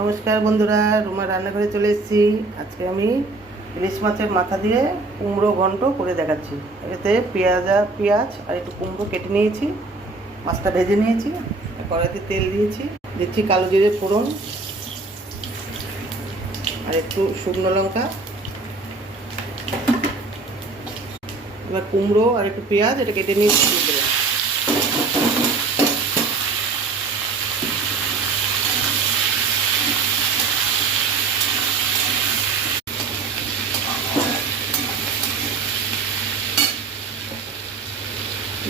নমস্কার বন্ধুরা, রুমার রান্নাঘরে চলে এসেছি। আজকে আমি ইলিশ মাছের মাথা দিয়ে কুমড়ো ঘন্ট করে দেখাচ্ছি। এতে পেঁয়াজ আর একটু কুমড়ো কেটে নিয়েছি, মাছটা ভেজে নিয়েছি, কড়াইতে তেল দিয়েছি, দিচ্ছি কালো জিরে ফোড়ন আর একটু শুকনো লঙ্কা। এবার কুমড়ো আর একটু পেঁয়াজ এটা কেটে নিয়েছি,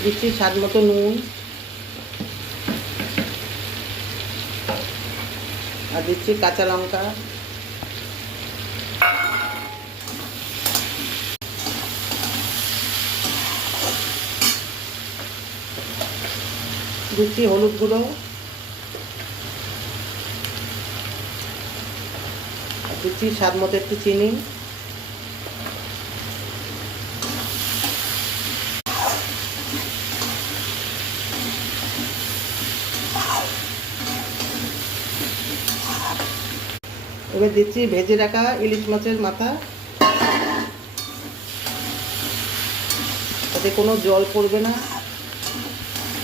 দিচ্ছি স্বাদ মতো নুন আর দিচ্ছি কাঁচা লঙ্কা, দিচ্ছি হলুদ গুঁড়ো আর দিচ্ছি স্বাদ মতো একটু চিনি। এবার দিচ্ছি ভেজে রাখা ইলিশ মাছের মাথা, তাতে কোনো জল পড়বে না।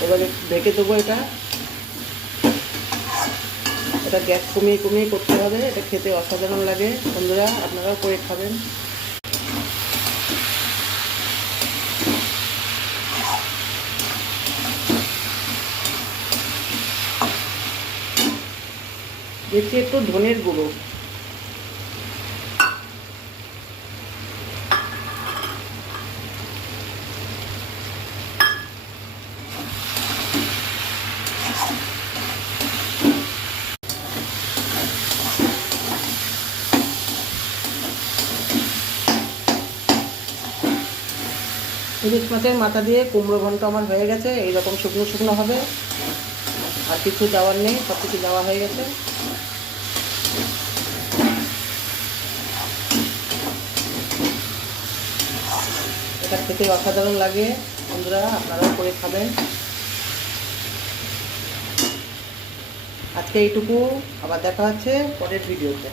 এবারে ঢেকে দেবো এটা গ্যাস কমিয়ে কমিয়ে করতে হবে। এটা খেতে অসাধারণ লাগে বন্ধুরা, আপনারাও করে খাবেন। দিচ্ছি একটু ধনের গুঁড়ো, ইলিশ মাছের মাথা দিয়ে কুমড়ো ঘন্ট আমার হয়ে গেছে। এইরকম শুকনো শুকনো হবে, আর কিছু দেওয়ার নেই, সব কিছু দেওয়া হয়ে গেছে। এটা খেতে অসাধারণ লাগে বন্ধুরা, আপনারাও করে খাবেন। আজকে এইটুকু, আবার দেখা হচ্ছে পরের ভিডিওতে।